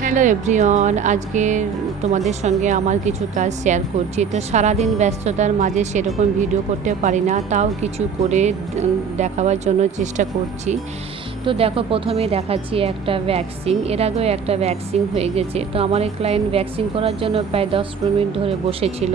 Hello everyone, আজকে তোমাদের সঙ্গে আমার কিছু কাজ শেয়ার করছি। তো সারাদিন ব্যস্ততার মাঝে সেরকম ভিডিও করতে পারি না, তাও কিছু করে দেখাবার জন্য চেষ্টা করছি। তো দেখো, প্রথমেই দেখাচ্ছি একটা ভ্যাকসিন। এর আগেও একটা ভ্যাকসিন হয়ে গেছে। তো আমার এই ক্লায়েন্ট ভ্যাকসিন করার জন্য প্রায় 10-15 মিনিট ধরে বসেছিল।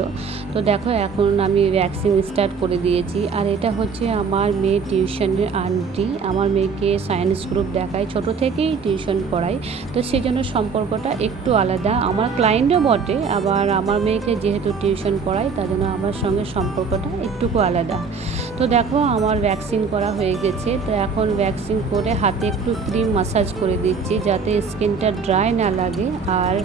তো দেখো, এখন আমি ভ্যাকসিন স্টার্ট করে দিয়েছি। আর এটা হচ্ছে আমার মেয়ে টিউশনের আন্টি। আমার মেয়েকে সায়েন্স গ্রুপ দেখায়, ছোট থেকেই টিউশন পড়ায়। তো সেই জন্য সম্পর্কটা একটু আলাদা। আমার ক্লায়েন্টও বটে, আবার আমার মেয়েকে যেহেতু টিউশন পড়ায় তার জন্য আমার সঙ্গে সম্পর্কটা একটুকু আলাদা। তো দেখো, আমার ভ্যাকসিন করা হয়ে গেছে। তো এখন ভ্যাকসিন করে হাতে একটু ক্রিম মাসাজ করে দিচ্ছি, যাতে স্কিনটা ড্রাই না লাগে আর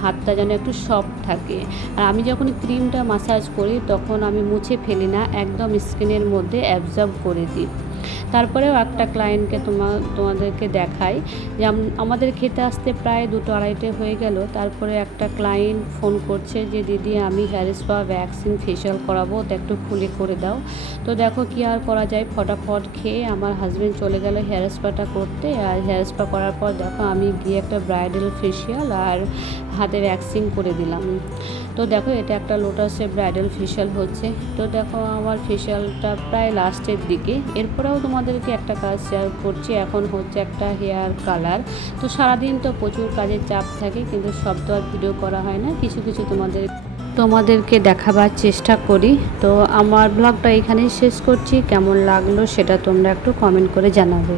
হাতটা যেন একটু সফট থাকে। আর আমি যখন ক্রিমটা মাসাজ করি তখন আমি মুছে ফেলি না, একদম স্কিনের মধ্যে অ্যাবজর্ব করে দিই। তারপরেও একটা ক্লায়েন্টকে তোমাদেরকে দেখাই যে আমাদের খেতে আসতে প্রায় 2-2:30 হয়ে গেল। তারপরে একটা ক্লায়েন্ট ফোন করছে যে দিদি, আমি হেয়ার স্পা ভ্যাকসিন ফেশিয়াল করাবো, তো একটু খুলে করে দাও। তো দেখো কি আর করা যায়, ফটাফট খেয়ে আমার হাজব্যান্ড চলে গেল হেয়ার স্পাটা করতে। আর হেয়ার স্পা করার পর দেখো আমি গিয়ে একটা ব্রাইডাল ফেশিয়াল আর হাতে ভ্যাকসিন করে দিলাম। তো দেখো, এটা একটা লোটাসের ব্রাইডাল ফেশিয়াল হচ্ছে। তো দেখো, আমার ফেশিয়ালটা প্রায় লাস্টের দিকে। এরপরেও তোমাদেরকে একটা কাজ শেয়ার করছি, এখন হচ্ছে একটা হেয়ার কালার। তো সারাদিন তো প্রচুর কাজের চাপ থাকে, কিন্তু সব তো আর ভিডিও করা হয় না, কিছু কিছু তোমাদেরকে দেখাবার চেষ্টা করি। তো আমার ব্লগটা এখানেই শেষ করছি। কেমন লাগলো সেটা তোমরা একটু কমেন্ট করে জানাবে।